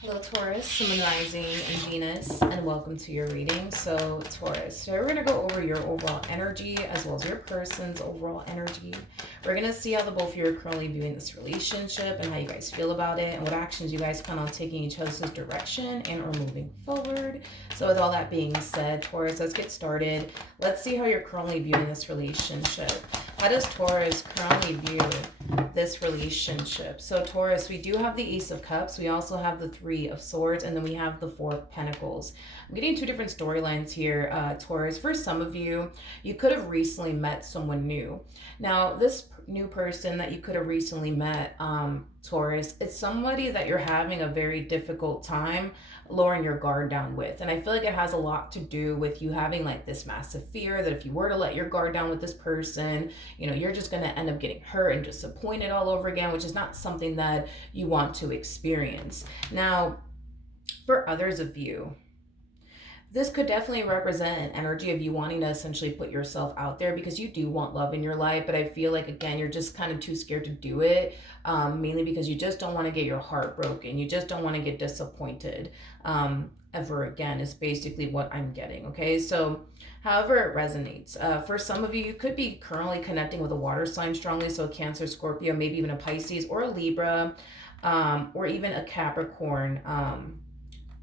Hello, Taurus, Sun, Rising, and Venus, and welcome to your reading. So, Taurus, today we're going to go over your overall energy as well as your person's overall energy. We're going to see how the both of you are currently viewing this relationship and how you guys feel about it and what actions you guys plan on taking each other's direction and or moving forward. So, with all that being said, Taurus, let's get started. Let's see how you're currently viewing this relationship. How does Taurus currently view this relationship? So Taurus, we do have the Ace of Cups. We also have the Three of Swords, and then we have the Four of Pentacles. I'm getting two different storylines here, Taurus. For some of you, you could have recently met someone new. Now, this new person that you could have recently met, Taurus, it's somebody that you're having a very difficult time lowering your guard down with. And I feel like it has a lot to do with you having like this massive fear that if you were to let your guard down with this person, you know, you're just going to end up getting hurt and disappointed all over again, which is not something that you want to experience. Now, for others of you, this could definitely represent an energy of you wanting to essentially put yourself out there because you do want love in your life. But I feel like, again, you're just kind of too scared to do it, mainly because you just don't want to get your heart broken. You just don't want to get disappointed ever again is basically what I'm getting. Okay, so however it resonates. For some of you, you could be currently connecting with a water sign strongly. So a Cancer, Scorpio, maybe even a Pisces or a Libra, or even a Capricorn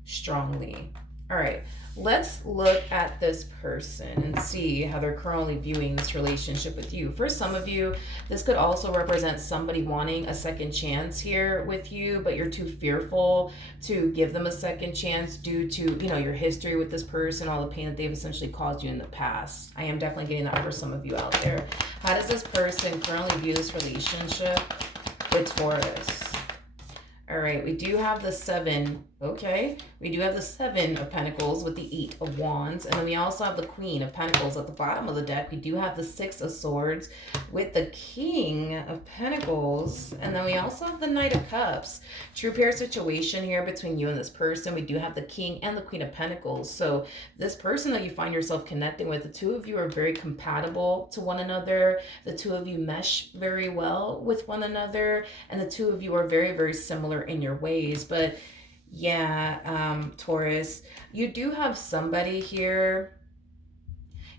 strongly. All right, let's look at this person and see how they're currently viewing this relationship with you. For some of you, this could also represent somebody wanting a second chance here with you, but you're too fearful to give them a second chance due to, you know, your history with this person, all the pain that they've essentially caused you in the past. I am definitely getting that for some of you out there. How does this person currently view this relationship with Taurus? All right, we do have the Seven. Okay, we do have the Seven of Pentacles with the Eight of Wands. And then we also have the Queen of Pentacles at the bottom of the deck. We do have the Six of Swords with the King of Pentacles. And then we also have the Knight of Cups. True pair situation here between you and this person. We do have the King and the Queen of Pentacles. So this person that you find yourself connecting with, the two of you are very compatible to one another. The two of you mesh very well with one another. And the two of you are very, very similar in your ways. But yeah, Taurus, you do have somebody here.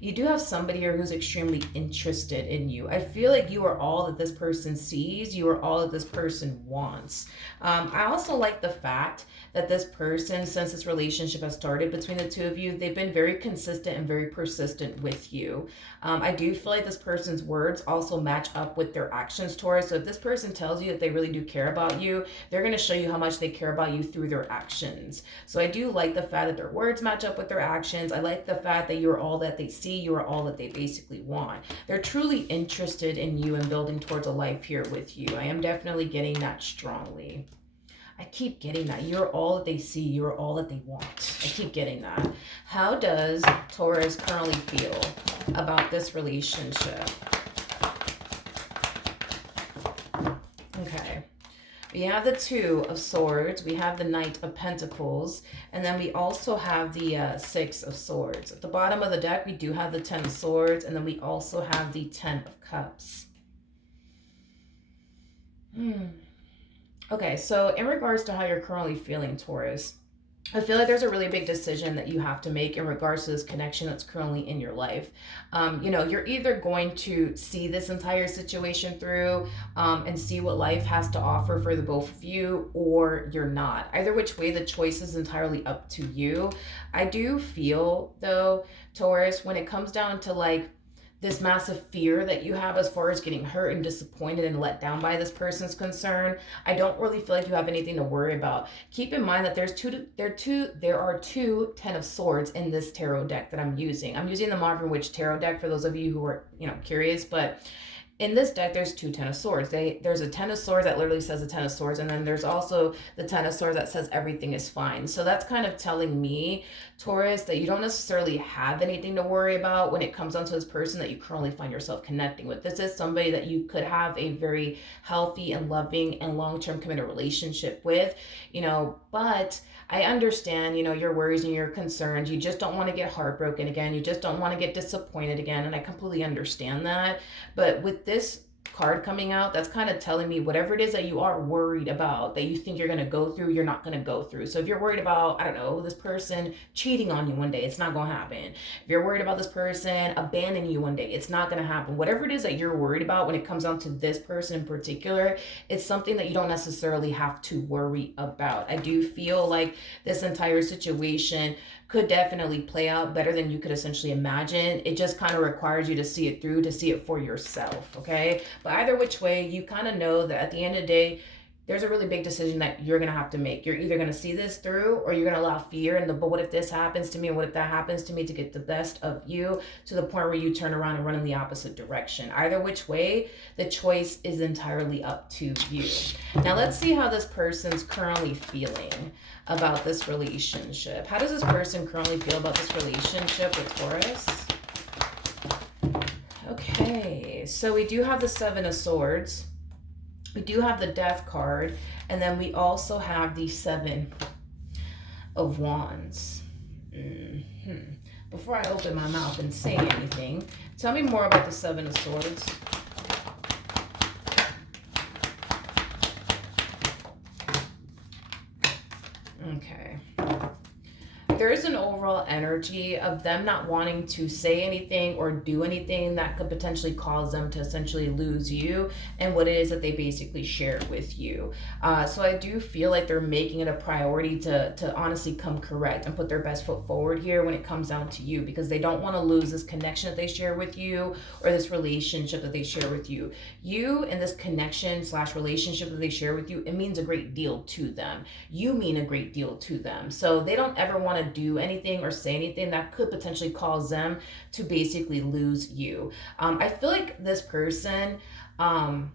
You do have somebody here who's extremely interested in you. I feel like you are all that this person sees. You are all that this person wants. I also like the fact that this person, since this relationship has started between the two of you, they've been very consistent and very persistent with you. I do feel like this person's words also match up with their actions, Taurus. So if this person tells you that they really do care about you, they're going to show you how much they care about you through their actions. So I do like the fact that their words match up with their actions. I like the fact that you're all that they see. You are all that they basically want. They're truly interested in you and building towards a life here with you. I am definitely getting that strongly. I keep getting that. You're all that they see. You're all that they want. I keep getting that. How does Taurus currently feel about this relationship? Okay. We have the Two of Swords. We have the Knight of Pentacles. And then we also have the Six of Swords. At the bottom of the deck, we do have the Ten of Swords. And then we also have the Ten of Cups. Okay, so in regards to how you're currently feeling, Taurus, I feel like there's a really big decision that you have to make in regards to this connection that's currently in your life. You know, you're either going to see this entire situation through and see what life has to offer for the both of you, or you're not. Either which way, the choice is entirely up to you. I do feel, though, Taurus, when it comes down to like this massive fear that you have as far as getting hurt and disappointed and let down by this person's concern, I don't really feel like you have anything to worry about. Keep in mind that there are two Ten of Swords in this tarot deck that I'm using. I'm using the Modern Witch Tarot deck for those of you who are, you know, curious, but in this deck, there's two Ten of Swords. There's a Ten of Swords that literally says the Ten of Swords, and then there's also the Ten of Swords that says everything is fine. So that's kind of telling me, Taurus, that you don't necessarily have anything to worry about when it comes down to this person that you currently find yourself connecting with. This is somebody that you could have a very healthy and loving and long-term committed relationship with, you know, but I understand, you know, your worries and your concerns. You just don't want to get heartbroken again. You just don't want to get disappointed again. And I completely understand that. But with this card coming out, that's kind of telling me whatever it is that you are worried about, that you think you're going to go through, you're not going to go through. So if you're worried about, I don't know, this person cheating on you one day, it's not going to happen. If you're worried about this person abandoning you one day, it's not going to happen. Whatever it is that you're worried about when it comes down to this person in particular, it's something that you don't necessarily have to worry about. I do feel like this entire situation could definitely play out better than you could essentially imagine. It just kind of requires you to see it through, to see it for yourself, okay? But either which way, you kind of know that at the end of the day, there's a really big decision that you're going to have to make. You're either going to see this through, or you're going to allow fear and the, but what if this happens to me, and what if that happens to me, to get the best of you, to the point where you turn around and run in the opposite direction. Either which way, the choice is entirely up to you. Now let's see how this person's currently feeling about this relationship. How does this person currently feel about this relationship with Taurus? Okay, so we do have the Seven of Swords. We do have the Death card. And then we also have the Seven of Wands. Before I open my mouth and say anything, tell me more about the Seven of Swords. Okay. There's an overall energy of them not wanting to say anything or do anything that could potentially cause them to essentially lose you and what it is that they basically share with you. So I do feel like they're making it a priority to honestly come correct and put their best foot forward here when it comes down to you, because they don't want to lose this connection that they share with you, or this relationship that they share with you. You and this connection / relationship that they share with you, it means a great deal to them. You mean a great deal to them. So they don't ever want to do anything or say anything that could potentially cause them to basically lose you. I feel like this person, I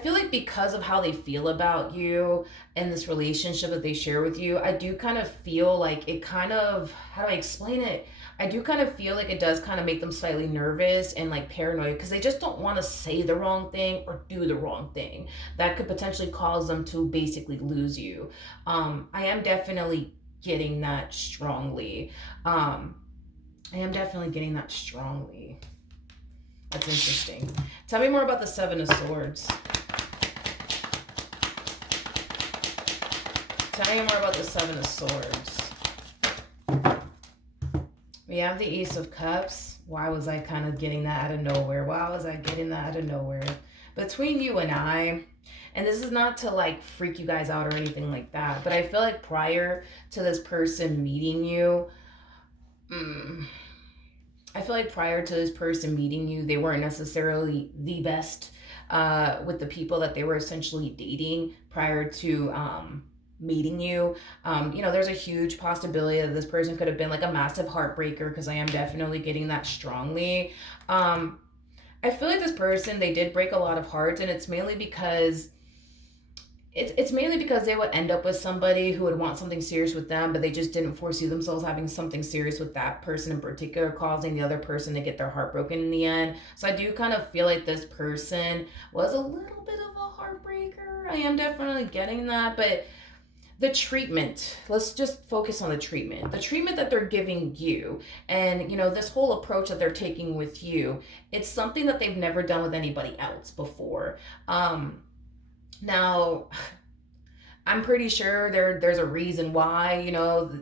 feel like because of how they feel about you and this relationship that they share with you, I do kind of feel like it kind of, how do I explain it? I do kind of feel like it does kind of make them slightly nervous and like paranoid, because they just don't want to say the wrong thing or do the wrong thing that could potentially cause them to basically lose you. I am definitely getting that strongly. That's interesting. Tell me more about the Seven of Swords. Tell me more about the Seven of Swords. We have the Ace of Cups. Why was I kind of getting that out of nowhere? Between you and I, and this is not to like freak you guys out or anything like that, but I feel like prior to this person meeting you, they weren't necessarily the best with the people that they were essentially dating prior to meeting you. There's a huge possibility that this person could have been like a massive heartbreaker, because I am definitely getting that strongly. I feel like this person, they did break a lot of hearts, and it's mainly because they would end up with somebody who would want something serious with them, but they just didn't foresee themselves having something serious with that person in particular, causing the other person to get their heart broken in the end. So I do kind of feel like this person was a little bit of a heartbreaker. I am definitely getting that, but the treatment, let's just focus on the treatment that they're giving you, and this whole approach that they're taking with you, it's something that they've never done with anybody else before. Now I'm pretty sure there's a reason why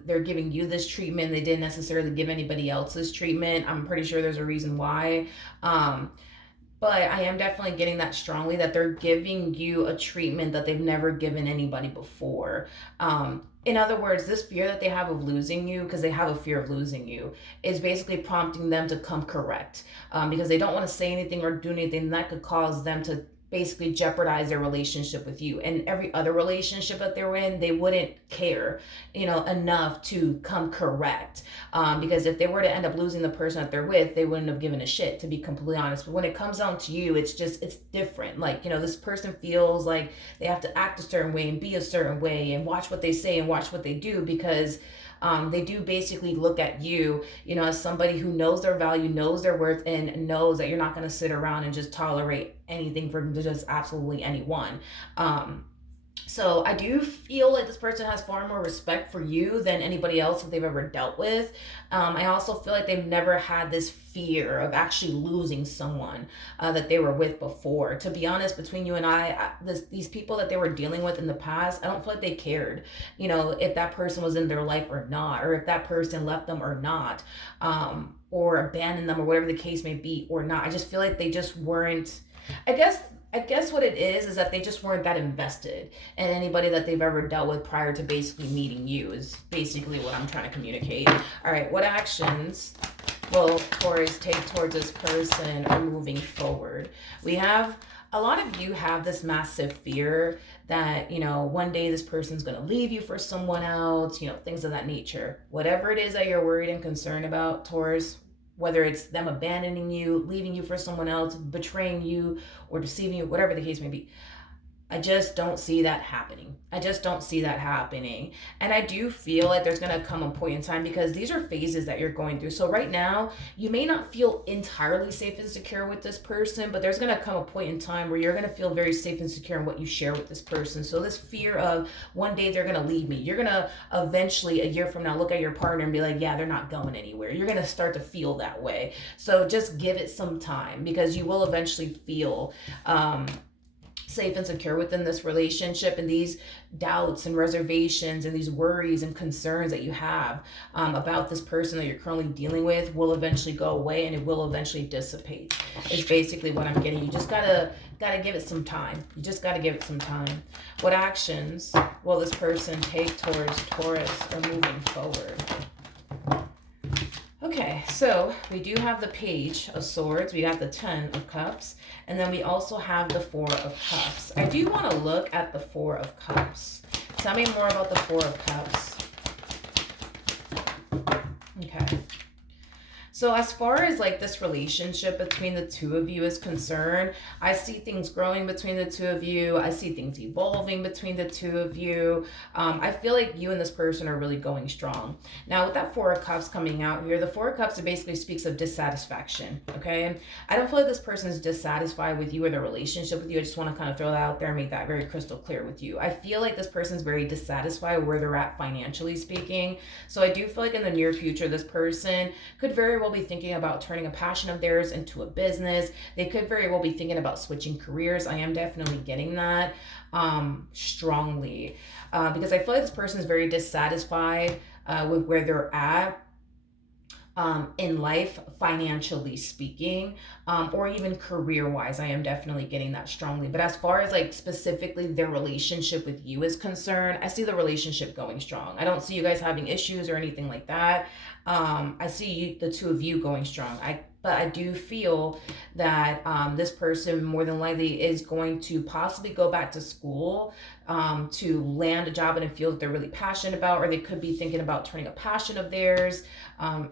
they're giving you this treatment. They didn't necessarily give anybody else this treatment. I'm pretty sure there's a reason why. But I am definitely getting that strongly, that they're giving you a treatment that they've never given anybody before. In other words, this fear that they have of losing you, because they have a fear of losing you, is basically prompting them to come correct, because they don't want to say anything or do anything that could cause them to basically jeopardize their relationship with you. And every other relationship that they're in, they wouldn't care, enough to come correct. Because if they were to end up losing the person that they're with, they wouldn't have given a shit, to be completely honest. But when it comes down to you, it's different. Like, this person feels like they have to act a certain way and be a certain way and watch what they say and watch what they do, because they do basically look at you, as somebody who knows their value, knows their worth, and knows that you're not going to sit around and just tolerate anything from just absolutely anyone. So I do feel like this person has far more respect for you than anybody else that they've ever dealt with. I also feel like they've never had this fear of actually losing someone that they were with before. To be honest, between you and these people that they were dealing with in the past, I don't feel like they cared, if that person was in their life or not, or if that person left them or not, or abandoned them or whatever the case may be or not. I just feel like they just weren't. I guess I guess what it is that they just weren't that invested in anybody that they've ever dealt with prior to basically meeting you, is basically what I'm trying to communicate. All right, what actions will Taurus take towards this person or moving forward? We have a lot of you have this massive fear that, one day this person's going to leave you for someone else, things of that nature. Whatever it is that you're worried and concerned about, Taurus, whether it's them abandoning you, leaving you for someone else, betraying you, or deceiving you, whatever the case may be, I just don't see that happening. I just don't see that happening. And I do feel like there's going to come a point in time, because these are phases that you're going through. So right now, you may not feel entirely safe and secure with this person, but there's going to come a point in time where you're going to feel very safe and secure in what you share with this person. So this fear of one day they're going to leave me, you're going to eventually, a year from now, look at your partner and be like, yeah, they're not going anywhere. You're going to start to feel that way. So just give it some time, because you will eventually feel safe and secure within this relationship, and these doubts and reservations and these worries and concerns that you have about this person that you're currently dealing with will eventually go away, and it will eventually dissipate, is basically what I'm getting. You just gotta give it some time. You just gotta give it some time. What actions will this person take towards Taurus or moving forward? Okay, so we do have the Page of Swords, we got the 10 of Cups, and then we also have the 4 of Cups. I do want to look at the 4 of Cups. Tell me more about the 4 of Cups. Okay. So as far as like this relationship between the two of you is concerned, I see things growing between the two of you. I see things evolving between the two of you. I feel like you and this person are really going strong. Now with that 4 of Cups coming out here, the 4 of Cups, it basically speaks of dissatisfaction, okay? And I don't feel like this person is dissatisfied with you or the relationship with you. I just want to kind of throw that out there and make that very crystal clear with you. I feel like this person's very dissatisfied where they're at financially speaking. So I do feel like in the near future, this person could very well be thinking about turning a passion of theirs into a business. They could very well be thinking about switching careers. I am definitely getting that strongly because I feel like this person is very dissatisfied with where they're at in life, financially speaking, or even career wise. I am definitely getting that strongly. But as far as like specifically their relationship with you is concerned, I see the relationship going strong. I don't see you guys having issues or anything like that. I see you, the two of you, going strong. But I do feel that this person more than likely is going to possibly go back to school to land a job in a field that they're really passionate about, or they could be thinking about turning a passion of theirs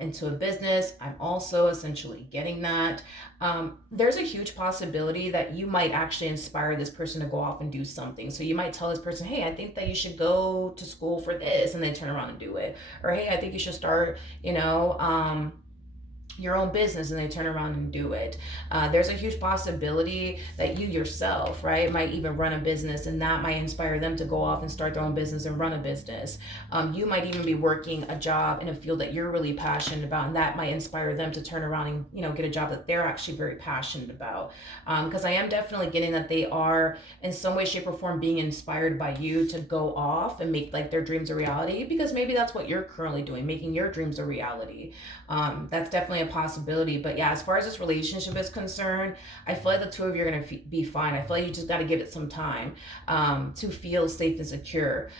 into a business. I'm also essentially getting that. There's a huge possibility that you might actually inspire this person to go off and do something. So you might tell this person, hey, I think that you should go to school for this, and they turn around and do it. Or, hey, I think you should start, your own business, and they turn around and do it. There's a huge possibility that you yourself, right, might even run a business, and that might inspire them to go off and start their own business and run a business. You might even be working a job in a field that you're really passionate about, and that might inspire them to turn around and get a job that they're actually very passionate about. Because I am definitely getting that they are in some way, shape, or form being inspired by you to go off and make like their dreams a reality, because maybe that's what you're currently doing, making your dreams a reality. That's definitely a possibility. But yeah, as far as this relationship is concerned, I feel like the two of you are going to be fine. I feel like you just got to give it some time to feel safe and secure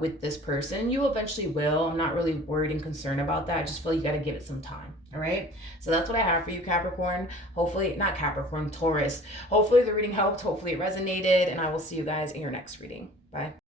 with this person. You eventually will. I'm not really worried and concerned about that. I just feel like you got to give it some time. All right. So that's what I have for you, Capricorn. Hopefully, not Capricorn, Taurus. Hopefully the reading helped. Hopefully it resonated. And I will see you guys in your next reading. Bye.